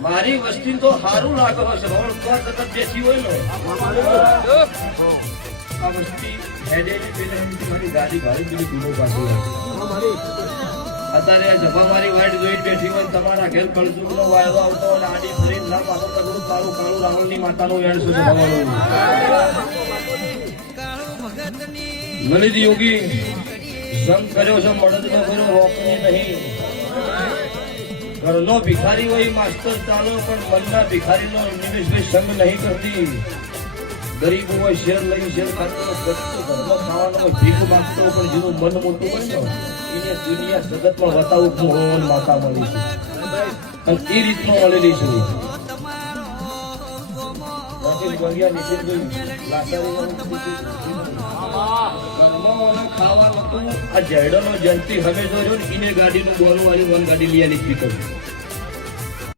મારી વસ્તી તો સારું લાગે હશે પણ તો તરત બેસી હોય ને આ વસ્તી હેડેલી પેલે મારી ગાડી ભારી પેલી ગુનો પાછી અત્યારે જફામારી વાઈટ જોઈ બેઠી હોય તમારા ઘેર કળજુગનો વાયદો આવતો અને આડી ફરી ના પાછો તગડું તારું કાળું રાવણની માતાનું વેણ શું જવાનું લલિત યોગી સંગ કર્યો છે મદદ નો કર્યો રોકની નહીં ઘરનો ભિખારી હોય માસ્ટર ચાલો પણ મનના ભિખારીનો નિમેશભાઈ સંગ નહીં કરતી ગરીબ હોય શેર લઈ શેર ખાતો ઘરનો ખાવાનો હોય ભીખ માંગતો પણ જેનું મન મોટું હોય ને એને દુનિયા જગતમાં બતાવું મોહન માતા મળી છે અને એ રીતનું મળેલી છે ખાવા નતું આ જેડો નો જયંતિ હવે જોજો ને એને ગાડીનું બોલું વાળી વન ગાડી લઈ લીધી